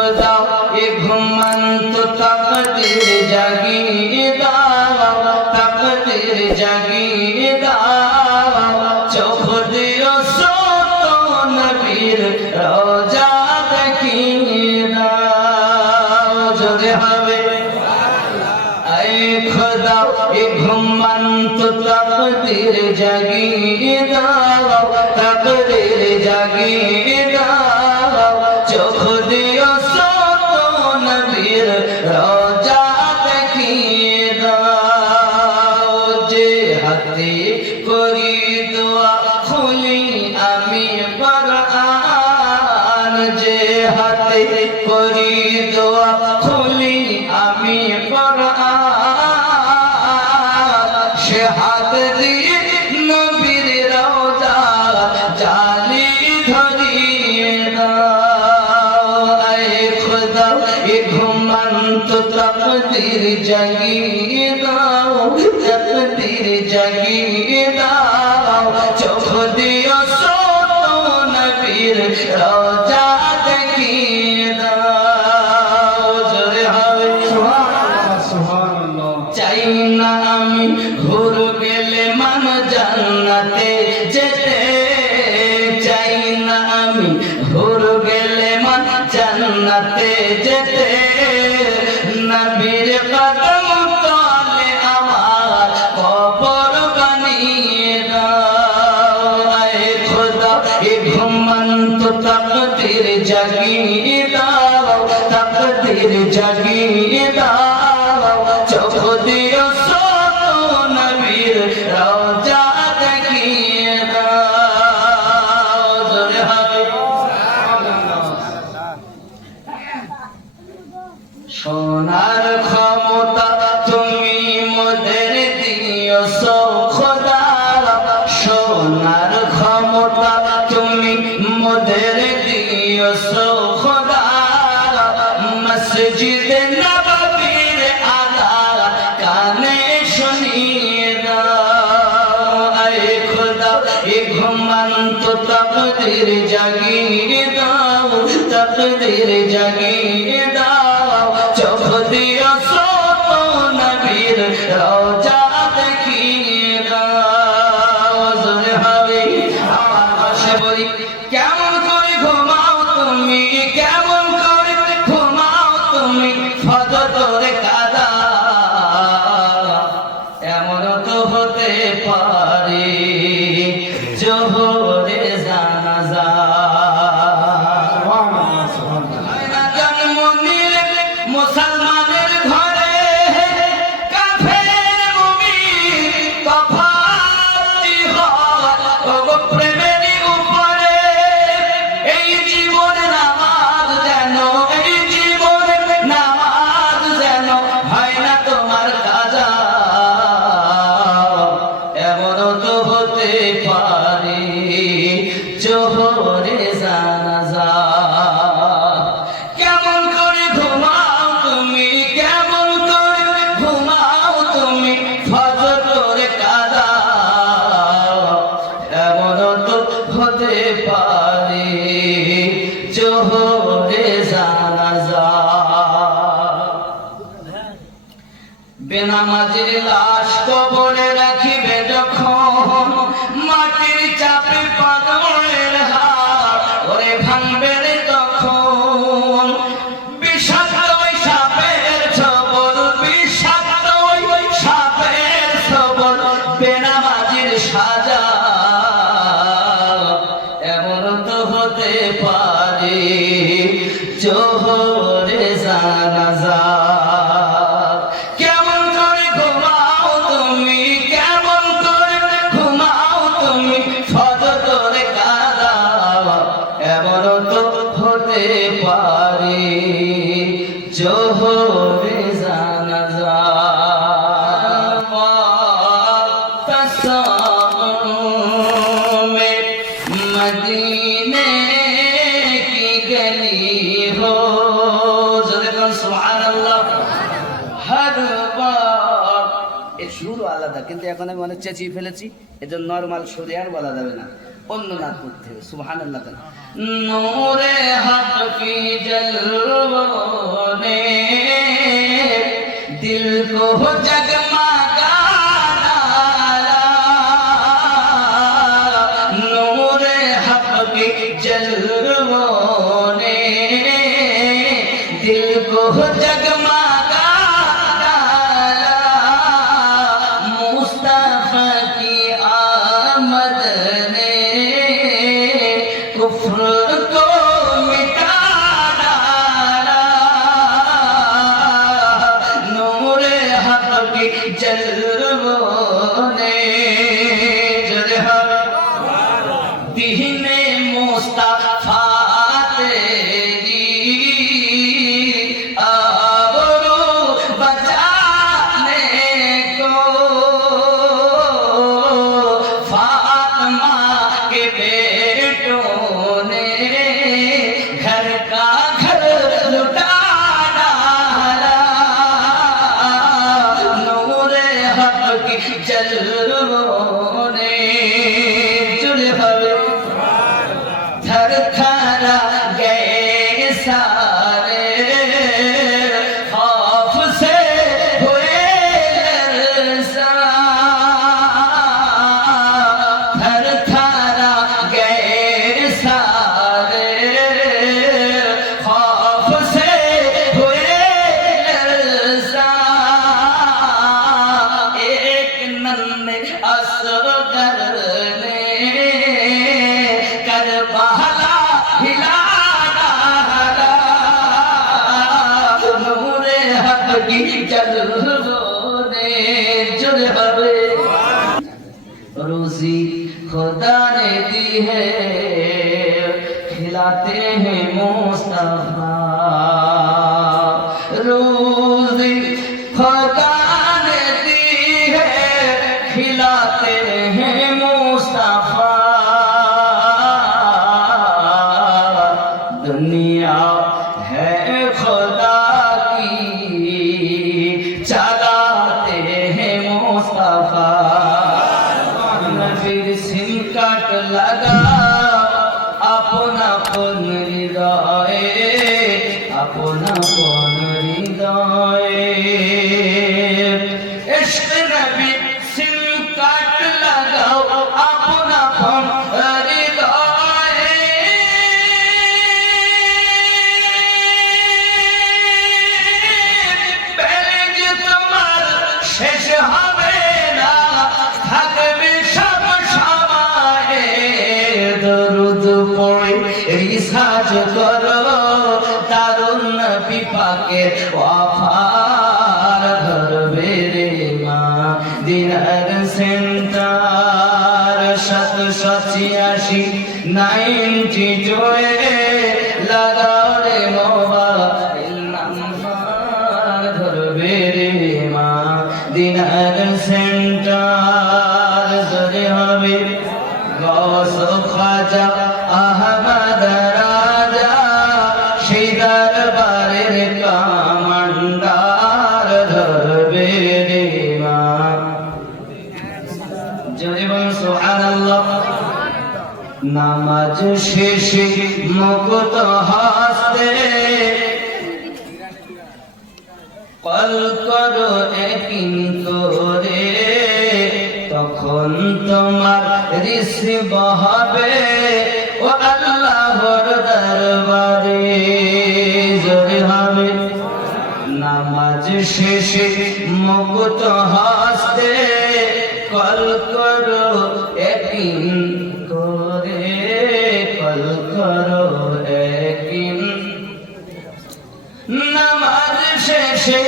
खुदा ये घुमंत तकदीर जगी दाव तकदीर जगी दाव चोख दियो सो तो नबीर रोजा देखी दाव जोरे हवे ऐ खुदा ये घुमंत तकदीर जगी दाव तकदीर जगी दाव चोख दियो सो तो नबीर रोजा देखी दाव जे हाथे करी दुआ खुली आमी कुरआन जे हाथे करी दुआ खुली आमी कुरआन সে হাত দিয়ে নবীর রওজা জালি ধরিয়ে দাও এ খোদা এ ঘুমন্ত তকদীর জাগিয়ে দাও তকদীর জাগিয়ে দাও চোখ দিও সো তো নবীর রওজা দেখিয়ে দাও জোরে হবে সুবহানাল্লাহ চাই না আমি ঘুর গেলে মান জান্নাতে যেতে চাই না আমি ঘুর গেলে মান জান্নাতে যেতে নবীর কদম তলে আমার কবর বানিয়ে দাও এ খোদা এ ঘুমন্ত তকদীর জাগিয়ে দাও তকদীর জাগিয়ে দাও চোখ দিও সো তো নবীর রওজা দেখিয়ে দাও জোরে হবে সোনার ক্ষমতা তুমি মোদের দিও সো খোদা সোনার ক্ষমতা তুমি মোদের দিও সো খোদা মসজিদে নববীর আযান কানে শুনিয়ে দাও এ খোদা এ ঘুমন্ত তকদীর জাগিয়ে দাও তকদীর জাগিয়ে দাও চোখ দিও সো তো নবীর রওজা দেখিয়ে দাও জোরে হবে আমার পাশে বলি কেমন করে ঘুমাও তুমি কেমন করে ঘুমাও তুমি ফজরে কাদা এমন তো হতে পারে জোহরে জানাজা জন্ম নিলে মুসলমানের ঘরে কাফের মুমিন তফাৎ হয় ওগো প্রেমের উপরে এই জীবন নামাজ যেন এই জীবন নামাজ যেন হয় না তোমার কাজা এমন তো হতে পারে জোহরে জানাজা কেমন করে ঘুমাও তুমি কেমন করে ঘুমাও তুমি ফজরে কাদা এমন তো হতে পারে জোহরে জানাজা বেনামাজির লাশ কবরে রাখিবে যখন মাটির চাপে পাগলের হাত ওরে ভাঙবে রে তখন বিষাক্ত ওই সাপের ছবল বিষাক্ত ওই সাপের ছবল বেনামাজির সাজা এমন তো হতে পারে জোহরে জানাজা কেমন করে ঘুমাও তুমি কেমন করে ঘুমাও তুমি ফজরে কাদা এমন তো হতে পারে জোহরে জানাজা मदीने की गली हो सुबहानाल्लाह हर बार এর সুরও আলাদা, কিন্তু এখন আমি অনেক চেঁচিয়ে ফেলেছি, এজন্য নরমাল সুরে আর বলা যাবে না, অন্য নাচ করতে হবে। সুবহানাল্লাহ। নূরে হক কি জলওয়া सारे खौफ से हुए लरज़ा थर थरा गए सारे खौफ से हुए लरज़ा एक नन्हे असगर ने करबला हिला नूरे हक की जलवों ने जुड़ हवे रोजी खुदा ने दी है खिलाते हैं मुस्तफा रोजी खुदा ने दी है खिलाते हैं मुस्तफा दुनिया है खुदा की चलाते हैं मुस्तफा नबीर सिम काट लगा अपना पुन हृदय अपना पुन हृदय इश्क नबी सिम काट लगाओ अपना पुन শেষ হবে না থাকবে সব সময়ে দরুদ পড়ে রিসার্চ করো দারুন নবী পাকের ওয়াফার ধরবে রে মা দিনার সেন্টার 786 92 লাগাও রে মোবাইল নাম্বার ধরবে রে মা দিনার সেন্টার জোরে হবে গৌস খাজা আহমদ রাজা সেই দরবারের কামান্ডার ধরবে রে মা জোরে বলুন সুবহানাল্লাহ নামাজ শেষে মুকুত হাসতে কল করো একিন করে তখন তোমার রিসিভ হবে ও আল্লাহর দরবারে জোরে হবে নামাজ শেষে মুকুত হাসতে কল করো একিন করে কল করো একিন নামাজ শেষে